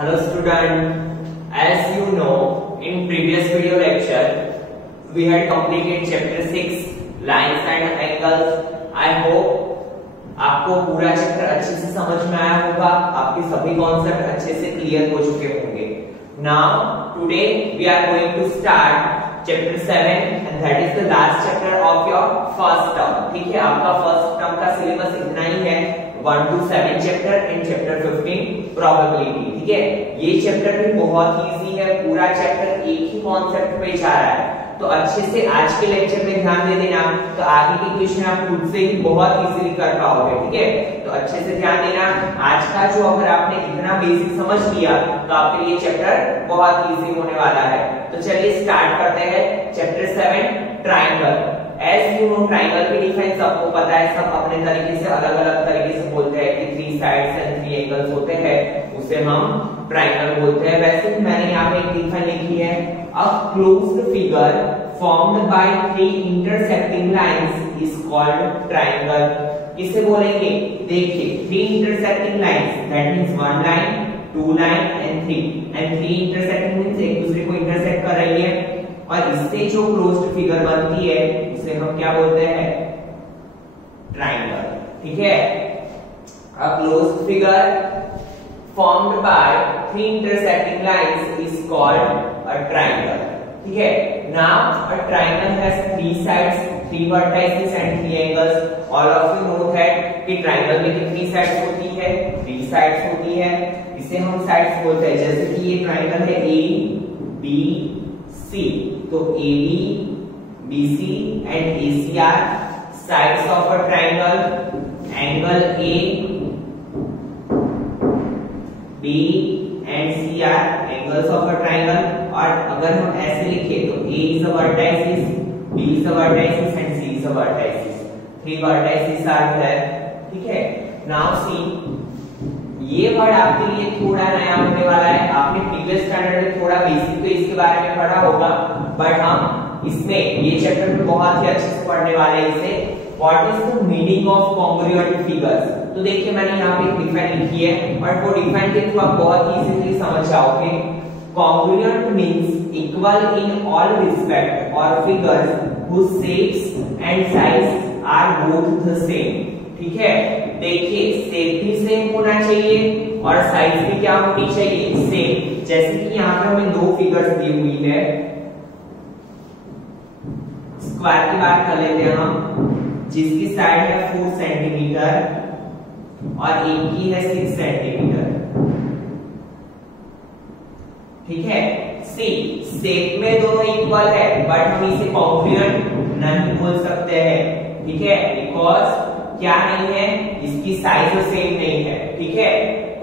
Hello student, as you know, in previous video lecture, we had completed chapter 6 lines and angles. I hope आपको पूरा chapter अच्छे से समझ में आया होगा, आपके सभी कॉन्सेप्ट अच्छे से क्लियर हो चुके होंगे. Now today we are going to start chapter 7 and that is the last chapter of your first term. ठीक है, आपका फर्स्ट टर्म का सिलेबस इतना ही है, 1 to 7 chapter and chapter 15 probability. ठीक है, ये चैप्टर भी बहुत इजी है, पूरा चैप्टर एक ही कॉन्सेप्ट पे जा रहा है, तो अच्छे से आज के लेक्चर में ध्यान दे देना, तो आगे के क्वेश्चन आप खुद से ही बहुत इजीली कर पाओगे. ठीक है, तो अच्छे से ध्यान देना. आज का जो अगर आपने इतना बेसिक समझ लिया तो आपके लिए चैप्टर बहुत इजी होने वाला है. तो चलिए स्टार्ट करते हैं chapter 7 triangle. As you know, triangle की डिफाइन सबको पता है, सब अपने तरीके से अलग अलग तरीके से बोलते हैं कि 3 साइड्स एंड 3 एंगल्स होते हैं, उसे हम ट्रायंगल बोलते हैं. वैसे मैंने यहाँ पे एक डिफाइन लिखी है, a closed figure formed by 3 intersecting lines is called triangle. किसे बोलेंगे? देखिए, 3 intersecting lines, that means 1 line, 2 line and 3 intersecting means एक दूसरे को इंटरसेक्ट कर रही है, और इससे जो क्लोज्ड फिगर बनती है उसे हम क्या बोलते हैं? ट्रायंगल. ठीक है, a closed figure formed by 3 intersecting lines is called a triangle. ठीक है, now a triangle has 3 sides, 3 vertices and 3 angles. All of you know that कि triangle में कितनी sides होती है? 3 sides होती है. इसे हम sides बोलते हैं. जैसे कि ये triangle है A, B, C, तो AB, BC and AC are sides of a triangle. Angle A, B and C are angles of a triangle. और अगर हम ऐसे लिखे तो A is a vertices, B is a vertices and C is a vertices. 3 vertices are there. ठीक है, now see, ये word आपके लिए थोड़ा नया होने वाला है. आपने प्रीवियस स्टैंडर्ड में थोड़ा बेसिक तो इसके बारे में पढ़ा होगा, बट हम इसमें ये चैप्टर में बहुत ही अच्छे से पढ़ने वाले हैं. इसे what is the meaning of congruent figures. तो देखिए, मैंने यहाँ पे एक डिफाइन लिखी है, और वो डिफाइन के थ्रू आप बहुत इजीली समझ जाओगे. Congruent means equal in all respect or figures whose shapes and size are both the same. ठीक है, देखिए, शेप भी सेम होना चाहिए और साइज भी क्या होनी चाहिए? सेम. जैसे कि यहाँ पे हमें 2 फिगर्स दी हुई है. स्क्वायर की बात कर लेते हैं हम, जिसकी साइड है 4 सेंटीमीटर और एक की है 6 सेंटीमीटर. ठीक है, सी शेप में दोनों इक्वल है, बट हम इसे कॉन्ग्रुएंट नहीं बोल सकते हैं. ठीक है, बिकॉज क्या नहीं है, इसकी साइज सेम नहीं है. ठीक है,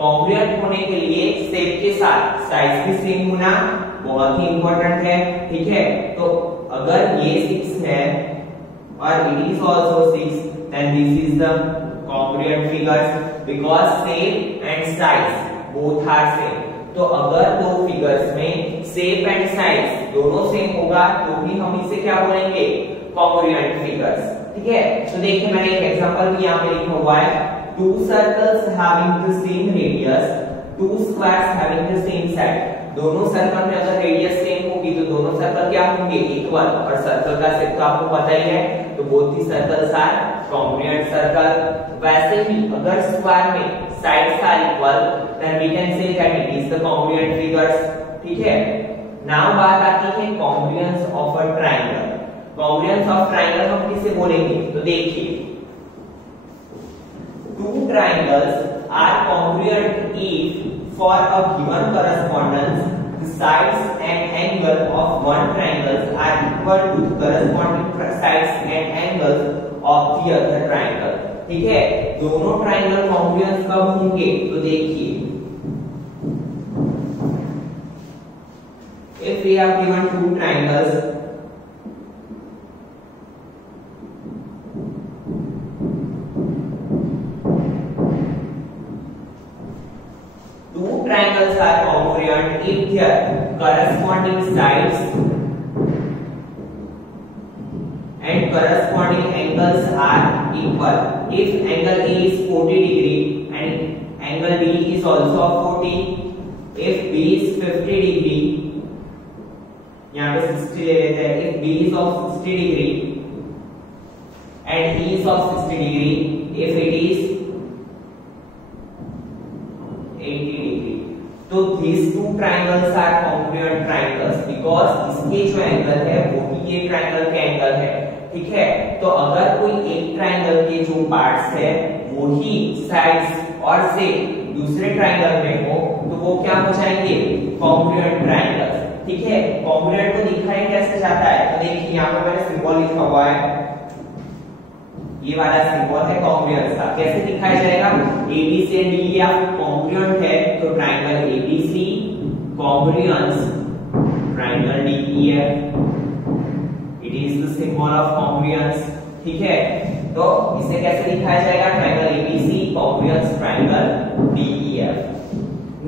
कॉन्ग्रुएंट होने के लिए शेप के साथ साइज भी सेम होना बहुत ही इंपॉर्टेंट है. ठीक है, तो अगर ये 6 है और it is also 6, then this is the congruent figures, because shape and size both are same. तो अगर 2 फिगर्स में शेप एंड साइज दोनों सेम होगा तो भी हम इसे क्या बोलेंगे? Congruent figures. ठीक है, तो देखिए, मैंने एक एग्जांपल भी यहाँ पे लिखा हुआ है. 2 circles having the same radius, 2 squares having the same side. दोनों सर्कल में अगर रेडियस सेम होगी तो दोनों सर्कल क्या होंगे? इक्वल. और सर्कल का शेप तो आपको पता ही है, तो बोथ ही सर्कल्स आर कॉन्ग्रुएंट सर्कल. वैसे ही अगर स्क्वायर में sides are equal, then we can say that it is the congruent figures. ठीक है, now बात आती है congruence of a triangle. Congruence of triangle हम किसे बोलेंगे? तो देखिए, 2 triangles are congruent if for a given correspondence the sides and angle of one triangle are equal to the corresponding sides and angles of the other triangle. ठीक है, दोनों triangle congruence कब होंगे? तो देखिए, if we have given 2 triangles, are congruent if their corresponding sides and corresponding angles are equal. If angle A is 40 degree and angle B is also 40, if B is 50 degree, यहाँ पे 60 ले लेते हैं, if B is of 60 degree and E is of 60 degree, if it is 80 degree, तो these two triangles are congruent triangles because इसके जो angle है वो भी ये ट्रायंगल के एंगल है, ठीक है। तो अगर कोई एक ट्रायंगल के जो पार्ट्स है वो ही साइड्स और से दूसरे ट्रायंगल में हो तो वो क्या हो जाएंगे, कॉन्ग्रुएंट ट्रायंगल्स, ठीक है। कॉन्ग्रुएंट को दिखाया कैसे जाता है, तो देखिए यहाँ पे मैंने सिंबल लिखा हुआ है, ये वाला सिंबल है कॉन्ग्रुएंस का। कैसे दिखाया जाएगा, AB से D या कॉन्ग्रुएंट है तो triangle ABC congruence triangle DEF, it is the symbol of congruence, ठीक है। तो इसे कैसे दिखाया जाएगा, triangle ABC congruence triangle DEF.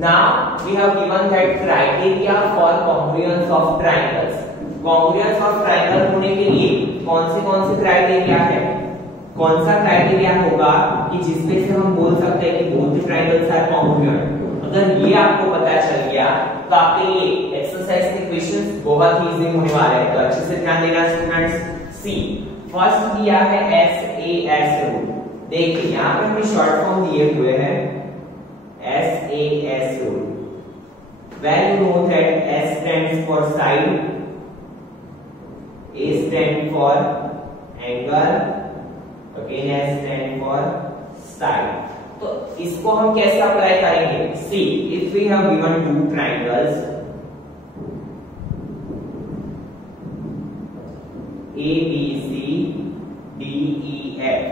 Now we have given that criteria for congruence of triangles. Congruence of triangle होने के लिए कौन से क्राइटेरिया है, कौन सा क्राइटेरिया होगा कि जिसमें से हम बोल सकते हैं कि both triangles are congruent। अगर ये आपको पता चल गया तो आपके लिए एक्सरसाइज के क्वेश्चंस बहुत ही इजी होने वाले हैं, तो अच्छे से ध्यान देना स्टूडेंट्स। सी फर्स्ट दिया है SAS रूल, देखिए यहाँ पे हमने शॉर्ट फॉर्म दिए हुए हैं SAS rule, where you know that S stands for side, A stands for angle, again S stands for side। तो इसको हम कैसे अप्लाई करेंगे, see if we have given two triangles ABC DEF,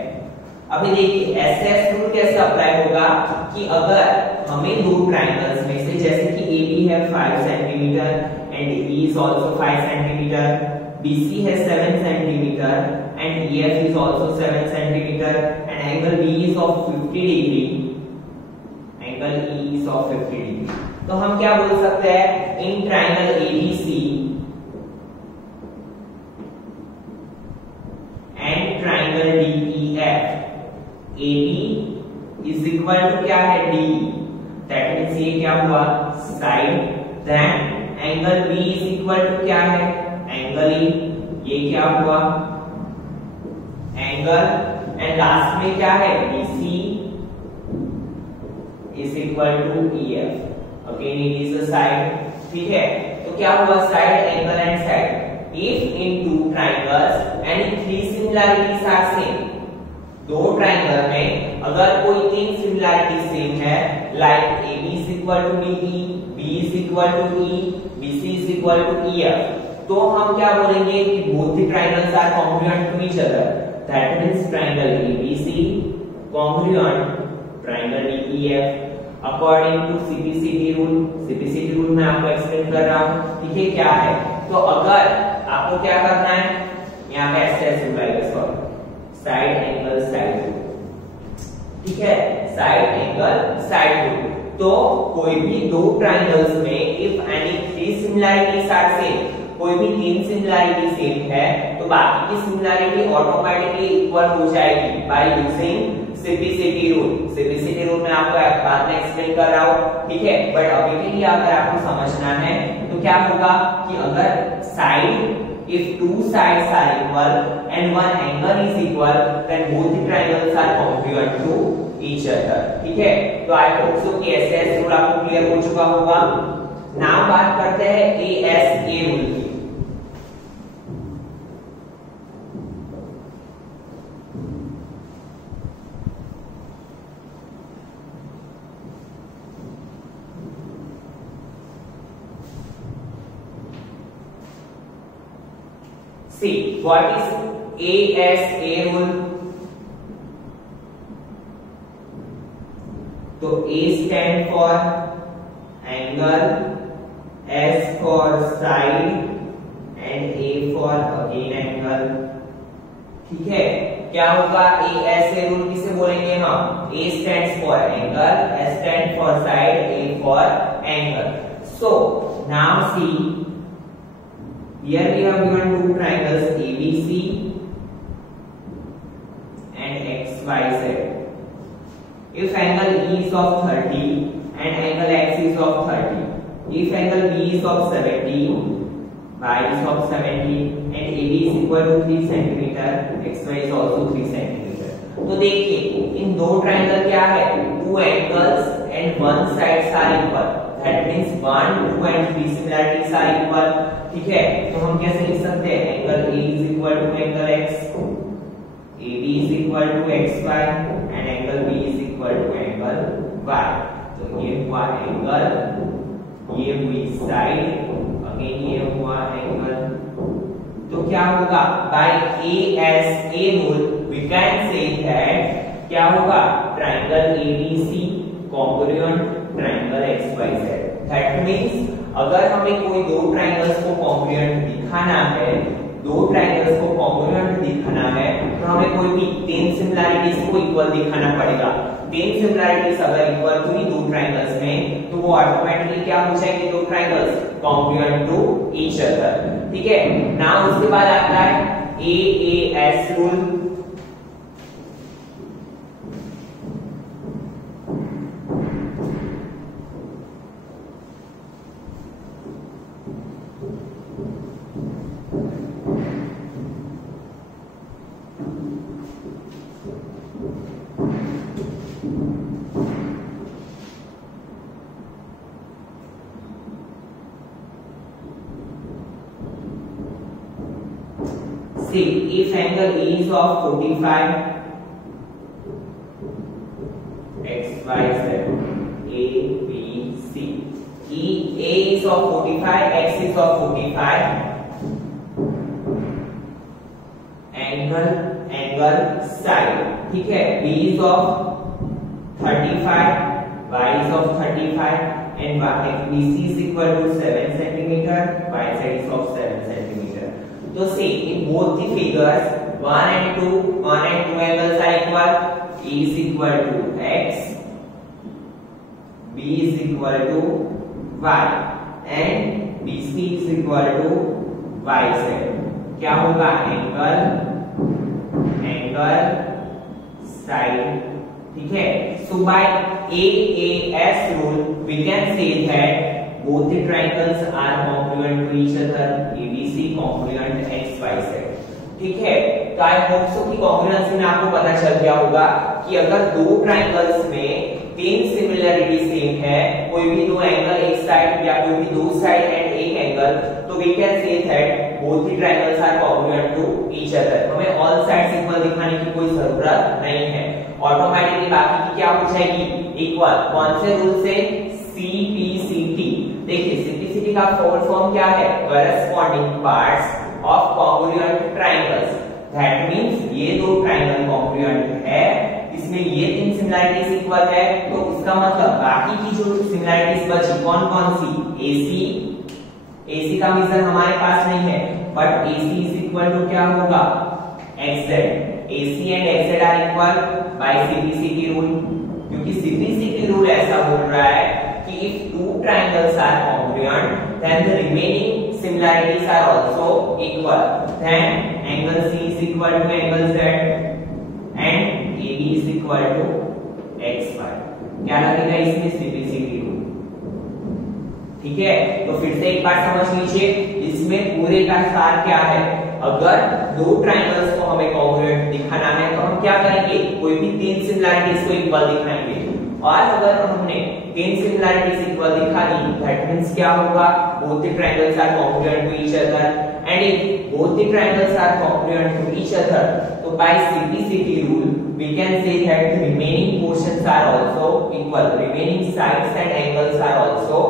अभी देखिए SS रूल कैसे apply होगा कि अगर हमें दो ट्रायंगल्स में से, जैसे कि AB है 5 centimetre and E is also 5 centimetre, BC है 7 centimetre and EF is also 7 centimetre and angle B is of 50 degree, angle E is of 50 degree, तो हम क्या बोल सकते हैं, in triangle ABC and triangle DEF, AB is equal to क्या है, D, that means ये क्या हुआ, side, then angle B is equal to क्या है, एंगल E, ये क्या हुआ, एंगल, एंड लास्ट में क्या है, BC is equal to EF, again it is a side, ठीक है। तो क्या हुआ, side, angle and side. If in two triangles and three similarities are same, दो ट्रायंगल में अगर कोई तीन सिमिलैरिटी सेम है, like AB is equal to DE, B is equal to E, BC is equal to EF, तो हम क्या बोलेंगे कि both the triangles are congruent to each other, that means triangle ABC congruent triangle DEF according to CPCT rule। CPCT rule मैं आपको explain कर रहा हूँ, ठीक है, क्या है। तो अगर आपको क्या करना है, यहाँ पे SS रूल आएगा, sorry, side angle side rule, ठीक है, साइड एंगल साइड रूल। तो कोई भी दो ट्रायंगल्स में if any three similarities are same, कोई भी तीन सिमिलैरिटी सेम है तो बाकी की सिमिलैरिटी ऑटोमेटिकली इक्वल हो जाएगी by using CPCT rule. CPCT rule मैं आपको बाद में एक्सप्लेन कर रहा हूँ, ठीक है, बट अभी के लिए अगर आपको समझना है तो क्या होगा कि अगर side, if two sides are equal and one angle is equal, then both the triangles are congruent to each other, ठीक है। तो आई होप सो कि SS रूल आपको क्लियर हो चुका होगा। नाउ बात करते हैं ASA रूल की। See what is ASA rule? तो A stand for angle, S for side and A for again angle, ठीक है। क्या होगा, ASA रूल किसे बोलेंगे हम, A stands for angle, S stands for side, A for angle। So now see, here we have given two triangles ABC and XYZ. If angle E is of 30 and angle X is of 30, If angle B is of 70, y is of 70 and AB is equal to 3 centimeter, XY is also 3 centimeter. तो देखिए इन दो triangle क्या है, two angles and one sides are equal, that means 1, 2 and 3 similarities are equal, ठीक है। तो हम कैसे लिख सकते हैं, angle A is equal to angle X, AB is equal to XY and angle B is equal to angle Y। तो ये हुआ एंगल, ये हुई साइड, अगेन ये हुआ एंगल। तो क्या होगा, by ASA rule we can say that क्या होगा, triangle ABC congruent triangle XYZ। That means अगर हमें कोई दो ट्रायंगल्स को कॉन्ग्रुएंट दिखाना है, दो ट्रायंगल्स को कॉन्ग्रुएंट दिखाना है, तो हमें कोई भी 10 सिमिलरिटीज को इक्वल दिखाना पड़ेगा। 10 सिमिलरिटीज अगर इक्वल हुई दो ट्रायंगल्स में, तो वो ऑटोमेटिकली क्या हो जाएगी, दो triangles congruent to each other, ठीक है। नाउ उसके बाद आता है AAS rule. See, if angle E is of 45, X, Y, Z, A, B, C. A is of 45, X is of 45. Angle, side, ठीक है। B is of 35, Y is of 35, and BC is equal to 7 centimeter, Y side is of 7 centimeter. So see, in both the figures, 1 and 2 angles are equal. A is equal to X, B is equal to Y, and BC is equal to Y z। क्या होगा, angle side, ठीक है। So by AAS rule, we can say that both the triangles are congruent to each other, ABC congruent XYZ, ठीक है। तो I hope so कि congruency में आपको पता चल गया होगा कि अगर दो ट्रायंगल्स में 10 सिमिलरिटी सेम है, कोई भी दो एंगल एक साइड या कोई भी दो साइड एंड एक एंगल, तो we can say that both the triangles are congruent to each other. हमें ऑल साइड्स इक्वल दिखाने की कोई जरूरत नहीं है, ऑटोमेटिकली बाकी की क्या हो जाएगी, इक्वल। कौन से रूल से, CPCT। देखिए CPCT का फुल फॉर्म क्या है, corresponding parts of congruent triangles. That means ये दो ट्रायंगल कॉन्ग्रुएंट है, इसमें ये 3 सिमिलरिटीज इक्वल है, तो इसका मतलब बाकी की जो सिमिलरिटीज बची कौन कौन सी, AC का मेजर हमारे पास नहीं है, but AC is equal to क्या होगा, XZ। AC and XZ are equal by CPCT rule, क्योंकि CPCT रूल ऐसा बोल रहा है कि if two triangles are congruent, then the remaining similarities are also equal. Then angle C is equal to angle Z and AB is equal to XY। क्या लगेगा इसमें, CPCT rule, ठीक है। तो फिर से एक बार समझ लीजिए, इसमें पूरे का सार क्या है, अगर दो ट्रायंगल्स को हमें कॉन्ग्रुएंट दिखाना है तो हम क्या करेंगे, कोई भी 3 सिमिलरिटीज को इक्वल दिखाएंगे, और अगर हमने 3 सिमिलरिटीज इक्वल दिखा दी, दैट मींस क्या होगा, both the triangles are congruent to each other, and if both the triangles are congruent to each other, तो by CPCT rule we can say that the remaining portions are also equal, remaining sides and angles are also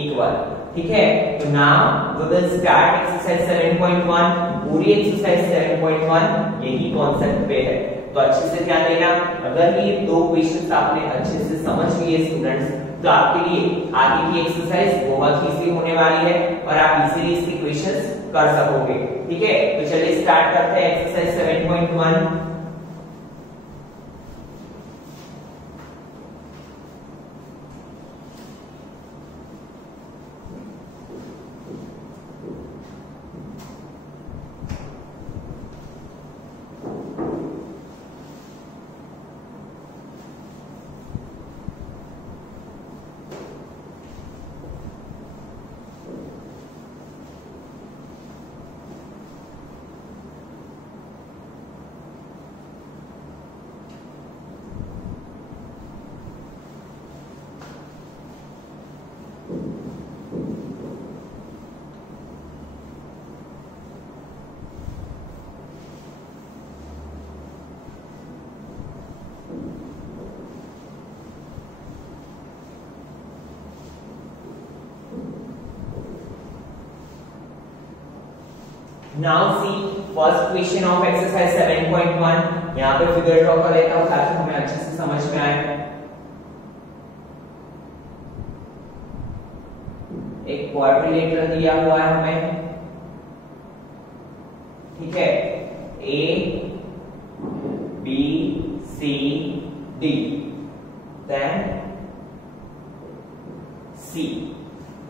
equal, ठीक है। तो now we will start exercise 7.1। पूरी exercise 7.1 यही concept पे है, तो अच्छे से ध्यान देना। अगर ये दो क्वेश्चंस आपने अच्छे से समझ लिए स्टूडेंट्स, तो आपके लिए आगे की एक्सरसाइज बहुत इजी होने वाली है और आप इजीली इसके क्वेश्चंस कर सकोगे, ठीक है। तो चलिए स्टार्ट करते हैं exercise 7.1। Now see first question of exercise 7.1। यहाँ पे फिगर ड्रॉ कर लेता हूँ ताकि हमें अच्छे से समझ में आए। एक क्वाड्रिलेटरल दिया हुआ है हमें, ठीक है, A B C D then C.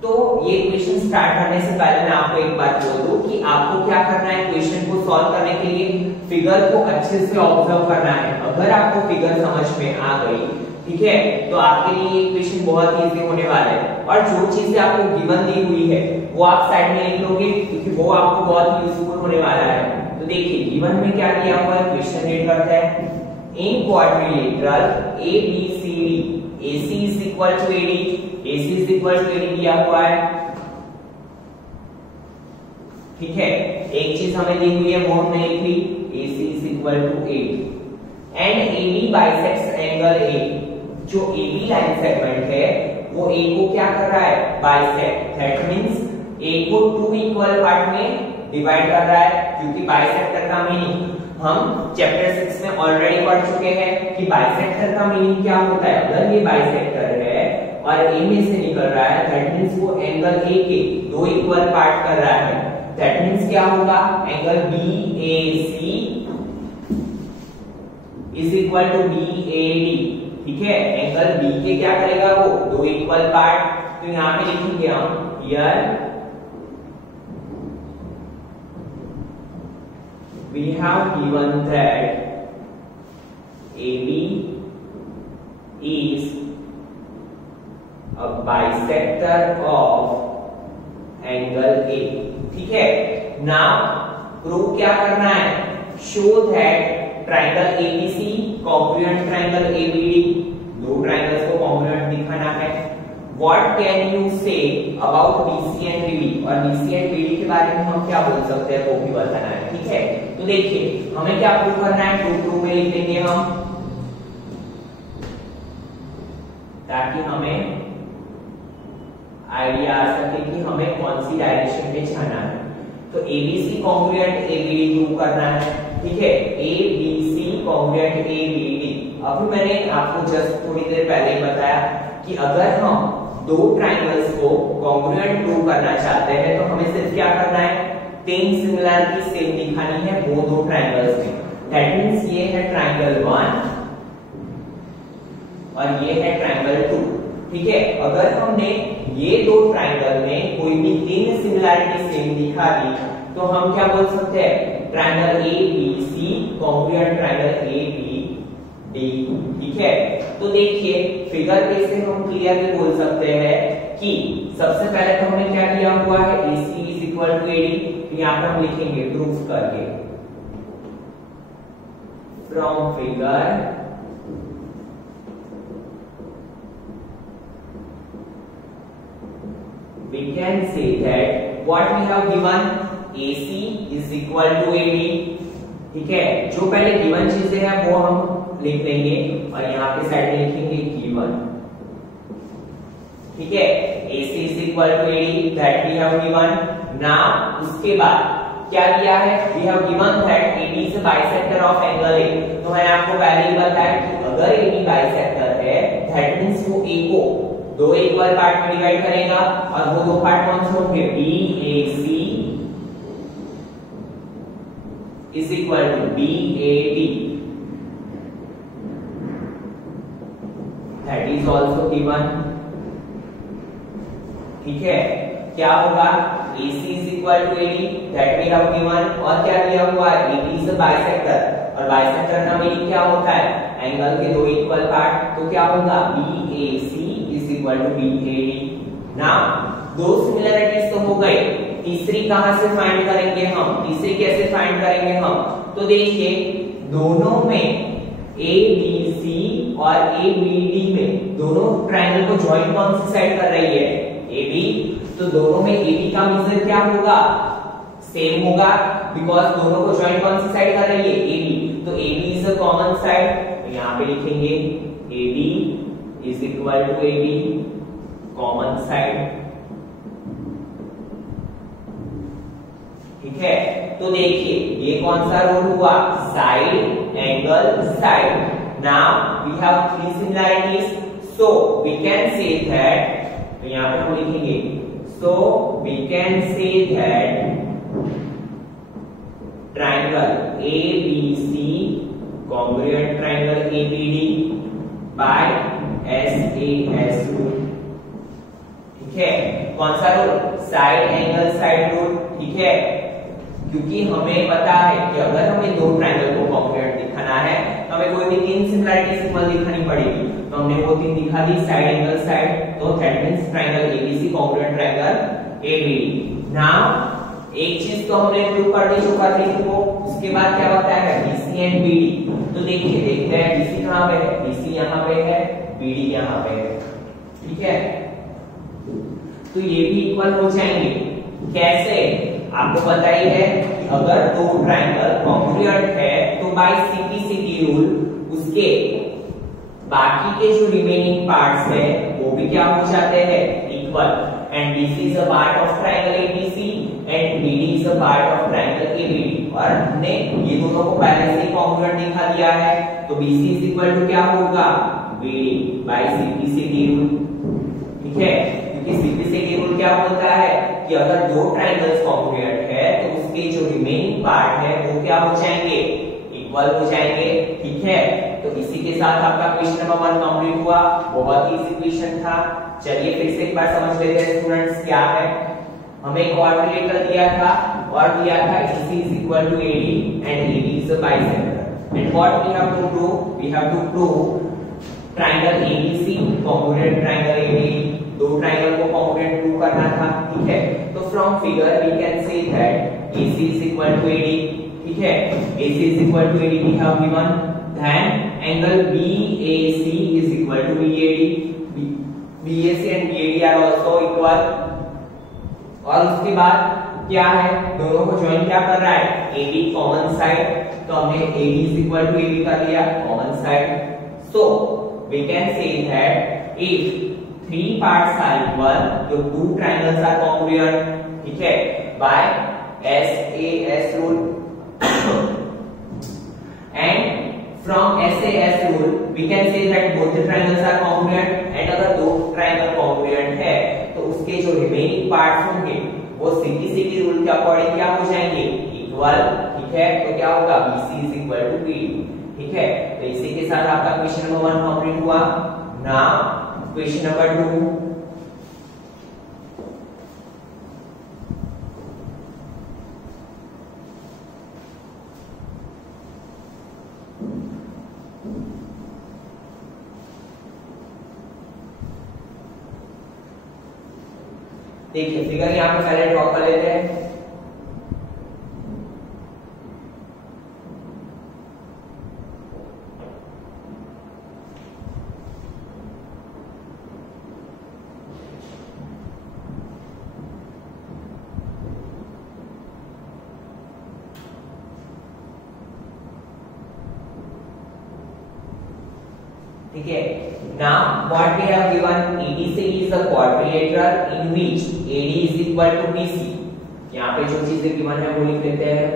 तो ये क्वेश्चन स्टार्ट करने से पहले मैं आपको एक बात बोल दूं कि आपको क्या करना है, क्वेश्चन को सॉल्व करने के लिए फिगर को अच्छे से ऑब्जर्व करना है। अगर आपको फिगर समझ में आ गई, ठीक है, तो आपके लिए ये क्वेश्चन बहुत इजी होने वाला है। और जो चीजें आपको गिवन दी हुई है वो आप साइड में लिख लोगे क्योंकि वो आपको बहुत यूजफुल होने वाला है। तो देखिए गिवन में क्या दिया हुआ है, क्वेश्चन रीड करते हैं। In quadrilateral A B C D AC is equal to AD, AC is equal to AD दिया हुआ है, ठीक है। एक चीज हमें दी हुई है वो हमने लिख ली, AC is equal to AD and AB bisects angle A। जो AB लाइन सेगमेंट है वो A को क्या कर रहा है, बाइसेक्ट। दैट मींस A को 2 इक्वल पार्ट में डिवाइड कर रहा है, क्योंकि बाइसेक्टर का मीनिंग हम चैप्टर 6 में ऑलरेडी पढ़ चुके हैं कि बाइसेक्टर का मीनिंग क्या होता है। अगर ये बाइसेक्टर है और ए में से निकल रहा है, दैट मींस वो एंगल ए के 2 इक्वल पार्ट कर रहा है। दैट मींस क्या होगा, angle BAC is equal to BAD, ठीक है। एंगल बी के क्या करेगा, वो 2 इक्वल पार्ट। तो यहाँ पे लिखेंगे हम here we have given that AB is a bisector of angle A, ठीक है। नाउ प्रूव क्या करना है, show that triangle ABC congruent triangle ABD, दो ट्राइंगल्स को कॉन्ग्रुएंट दिखाना है। What can you say about BC and BD, और BC and BD के बारे में हम क्या बोल सकते हैं वो भी बताना है, ठीक है। तो देखिए हमें क्या प्रूव करना है, प्रूव में लिख देंगे हम ताकि हमें आइडिया आ सके कि हमें कौन सी डायरेक्शन में जाना है। तो ABC कॉन्ग्रुएंट ABD प्रूव करना है, ठीक है। ABC congruent ABD। अभी मैंने आपको जस्ट थोड़ी देर पहले ही बताया कि अगर हम दो ट्राइंगल्स को कॉन्ग्रुएंट प्रूव करना चाहते हैं तो हमें सिर्फ क्या करना है, 3 सिमिलरिटी सेम दिखानी है वो दो ट्राइंगल्स में। दैट मींस ये है ट्राइंगल 1 और ये है ट्राइंगल 2, ठीक है। अगर हमने ये दो ट्राइंगल में कोई भी 3 सिमिलरिटी सेम दिखा दी तो हम क्या बोल सकते हैं, triangle ABC congruent triangle ABD, ठीक है। तो देखिए फिगर पे से हम क्लियरली बोल सकते हैं कि सबसे पहले तो हमें क्या दिया हुआ है, AC is equal to AD। यहाँ पर हम लिखेंगे प्रूफ करके from figure we can say that what we have given, AC is equal to AD, ठीक है। जो पहले गिवन चीजें हैं वो हम लिख लेंगे और यहाँ पे साइड में लिखेंगे गिवन, ठीक है। AC is equal to AD that we have given। Now उसके बाद क्या दिया है, we have given that AB is a bisector of angle A। तो मैंने आपको पहले ही बताया कि अगर AB bisector है that means वो A को 2 इक्वल पार्ट में डिवाइड करेगा और वो दो पार्ट कौन से होंगे, BAC is equal to BAD, that is also given, ठीक है। क्या होगा, AC is equal to AD that we have given, और क्या दिया हुआ है, AB is a bisector, और बाइसेक्टर का मीनिंग क्या होता है, एंगल के 2 इक्वल पार्ट। तो क्या होगा, BAC is equal to BAD। Now दो सिमिलरिटीज तो हो गई, तीसरी कहां से फाइंड करेंगे हम, तीसरी कैसे फाइंड करेंगे हम, तो देखिए दोनों में ABC और ABD में दोनों ट्रायंगल को जॉइन कौन सी साइड कर रही है, AB। तो दोनों में AB का मेजर क्या होगा, सेम होगा, बिकॉज दोनों को जॉइन कौन सी साइड कर रही है, AB। तो AB is a common side, तो यहाँ पे लिखेंगे AB is equal to AB common side, ठीक है। तो देखिए ये कौन सा रूल हुआ, side angle side. Now we have three similarities, so we can say that, तो यहां पे हम लिखेंगे so we can say that triangle ABC congruent triangle ABD by SAS rule। ठीक है, कौन सा rule, side angle side rule. ठीक है, क्योंकि हमें पता है कि अगर हमें दो ट्रायंगल को कॉन्ग्रुएंट दिखाना है तो हमें कोई भी तीन सिमिलैरिटी सिंबल दिखानी पड़ेगी, तो हमने वो तीन दिखा दी, साइड एंगल साइड, तो that means triangle ABC congruent triangle ABD। Now एक चीज तो हमने प्रूव कर दी जो कर दी थी वो, उसके बाद क्या होता है BC एंड BD। तो देखिए देखते हैं BC कहां पे है, BC यहां पे है, BD यहां पे है। ठीक है, तो ये भी इक्वल हो जाएंगे। कैसे, आपको पता ही है कि अगर दो ट्रायंगल कॉन्ग्रुएंट है तो बाय CPCD रूल उसके बाकी के जो रिमेनिंग पार्ट्स है वो भी क्या हो जाते हैं, equal. And BC is a part of triangle ABC and BD is a part of triangle ABD। और हमने ये दोनों को पहले से कॉन्ग्रुएंट दिखा दिया है, तो BC इज इक्वल टू क्या होगा, BD बाय CPCD रूल। ठीक है, क्योंकि CPCD रूल क्या बोलता है कि अगर दो ट्रायंगल्स कॉन्ग्रुएंट है तो उसके जो रिमेनिंग पार्ट है वो क्या हो जाएंगे, इक्वल हो जाएंगे। ठीक है, तो इसी के साथ आपका क्वेश्चन नंबर 1 कंप्लीट हुआ। बहुत ही इजी क्वेश्चन था। चलिए फिर से एक बार समझ लेते हैं स्टूडेंट्स क्या है। हमें क्वाड्रिलेटरल दिया था और दिया था AC is equal to AD and AD is a bisector, and what we have to do, we have to prove triangle ABC congruent triangle ABD। दो ट्रायंगल को कॉन्ग्रुएंट प्रूव करना था। ठीक है, तो from figure we can say that AC is equal to AD। ठीक है, AC is equal to AD we have given, then angle BAC is equal to BAD, BAC and BAD are also equal। और उसके बाद क्या है, दोनों को join क्या कर रहा है, AB कॉमन साइड, तो हमने AB is equal to AB कर लिया common side. So we can say that if three parts are equal, तो two triangles are congruent। ठीक है, by SAS rule and from SAS rule we can say that both the triangles are congruent, and अगर दो triangle congruent है तो उसके जो remaining parts होंगे वो CPCD रूल के अकॉर्डिंग क्या हो जाएंगे, इक्वल। ठीक है, तो क्या होगा, BC is equal to BD। ठीक है, तो इसी के साथ आपका क्वेश्चन नंबर 1 कंप्लीट हुआ। Now question number 2। देखिए फिगर यहां पे पहले ड्रॉ कर लेते हैं। ठीक है, now what we have given, EDC is a quadrilateral in which AD is equal to BC। यहाँ पे जो चीजें गिवन है वो लिख लेते हैं।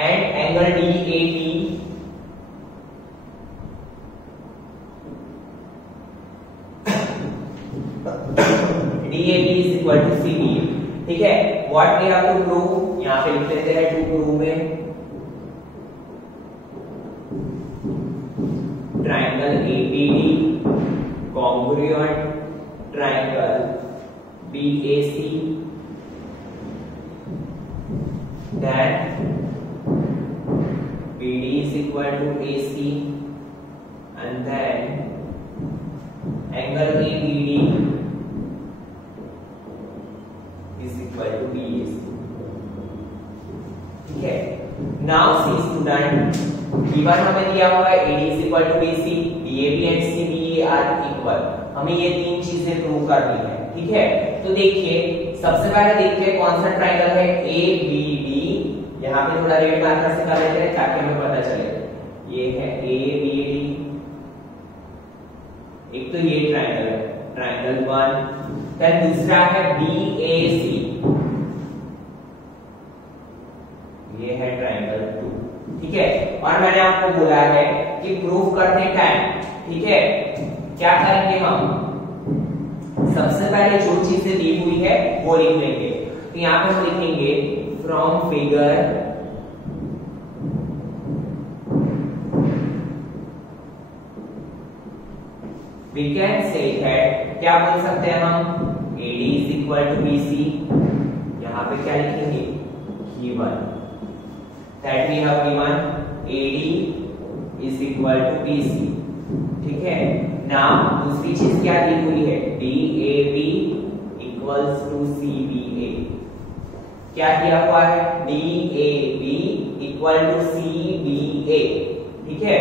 and angle DAB DAB is equal to CBA। ठीक है, what we have to prove, यहाँ पे लिख लेते हैं टू प्रूव में triangle ABD congruent triangle BAC that BD is equal to AC and then angle ABD is equal to BAC। ठीक है, नाउ सी स्टूडेंट, गिवन हमें दिया हुआ है AD is equal to BC, DAB and CBA are equal। हमें ये तीन चीजें प्रूव करनी है। ठीक है, तो देखिए सबसे पहले देखिए कौन सा ट्रायंगल है ABD। यहाँ पे थोड़ा रेड मार्कर से कर लेते हैं ताकि हमें पता चले। ये है ABD, एक तो ये ट्रायंगल है, ट्रायंगल 1 देन दूसरा है BAC, ये है ट्रायंगल 2, ठीक है। और मैंने आपको बोला है कि प्रूफ करते टाइम, ठीक है, क्या करेंगे हम, सबसे पहले जो चीजें दी हुई है वो लिख लेंगे। तो यहां पे हम लिखेंगे from figure we can say that, क्या बोल सकते हैं हम, AD is equal to BC, यहाँ पे क्या लिखेंगे, given that we have given AD is equal to BC, ठीक है। नाउ दूसरी चीज क्या दी हुई है, DAB equals to CBA, क्या दिया हुआ है, DAB equal to CBA, ठीक है।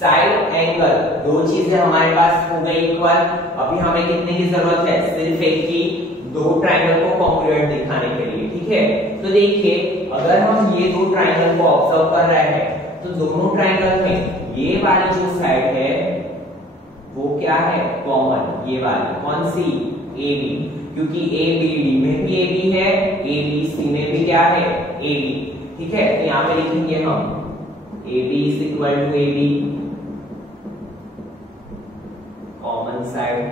साइड एंगल, दो चीजें हमारे पास हो गई इक्वल। अभी हमें कितने की जरूरत है, सिर्फ एक की, दो ट्रायंगल को कॉन्ग्रुएंट दिखाने के लिए, ठीक है। तो देखिए अगर हम ये दो ट्रायंगल को ऑब्जर्व कर रहे हैं तो दोनों ट्रायंगल में ये वाली जो साइड है वो क्या है, कॉमन, ये वाली कौन सी, AB, क्योंकि ABD में भी AB है, ABC में भी क्या है, AB, ठीक है। तो यहाँ पे लिखेंगे हम AB is equal to AB, common side.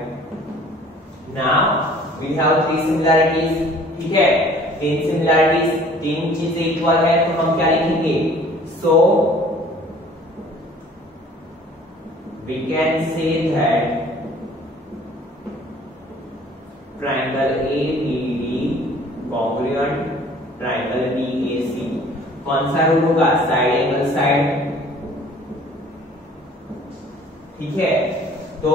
Now we have three similarities, ठीक है, तीन similarities, तीन चीजें इक्वल है तो हम क्या लिखेंगे, so we can say that triangle ABD congruent triangle BAC, कौन सा रूल होगा, साइड एंगल साइड, ठीक है। तो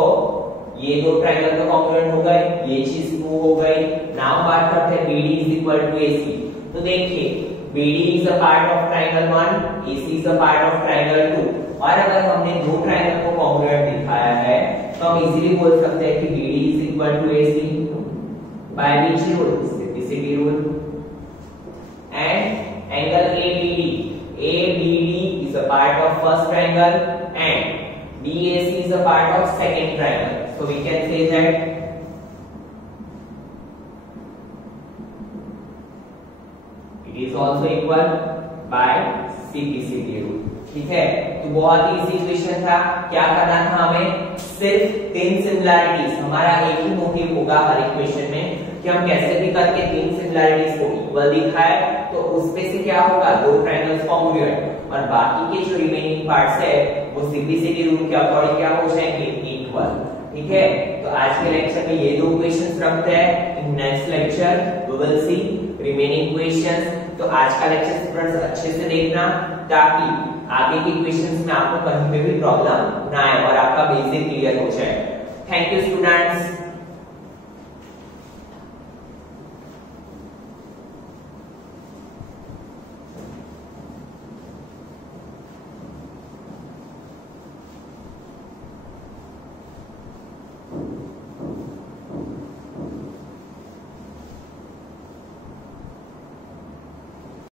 ये दो ट्रायंगल तो कॉन्ग्रुएंट हो गए, ये चीज प्रूव हो गई। नाउ बात करते हैं BD is equal to AC। तो देखिए BD is a part of triangle 1, AC is a part of triangle 2, और अगर हमने दो ट्रायंगल को कॉन्ग्रुएंट दिखाया है तो हम इजीली बोल सकते हैं कि BD is equal to AC by which rule, simplicity rule, and angle ABD is a part of first triangle and BAC is a part of second triangle. So we can say that it is also equal by CPCT rule, ठीक है। तो बहुत ही easy equation था, क्या करना था हमें, सिर्फ तीन सिमिलैरिटीज, हमारा एक ही मोटिव होगा हर इक्वेशन में कि हम कैसे भी करके तीन सिमिलैरिटीज को इक्वल दिखाए, तो उसमें से क्या होगा, दो ट्रायंगल्स कॉन्ग्रुएंट, और बाकी के जो रिमेनिंग पार्ट्स है वो सिंपलिसिटी रूल के अकॉर्डिंग क्या हो जाएंगे, इक्वल, ठीक है। तो आज के लेक्चर में ये दो क्वेश्चंस रखते हैं, in next lecture we will see remaining questions. तो आज का लेक्चर स्टूडेंट्स अच्छे से देखना ताकि आगे के क्वेश्चंस में आपको कहीं पे भी प्रॉब्लम ना आए और आपका बेसिक क्लियर हो जाए। Thank you students.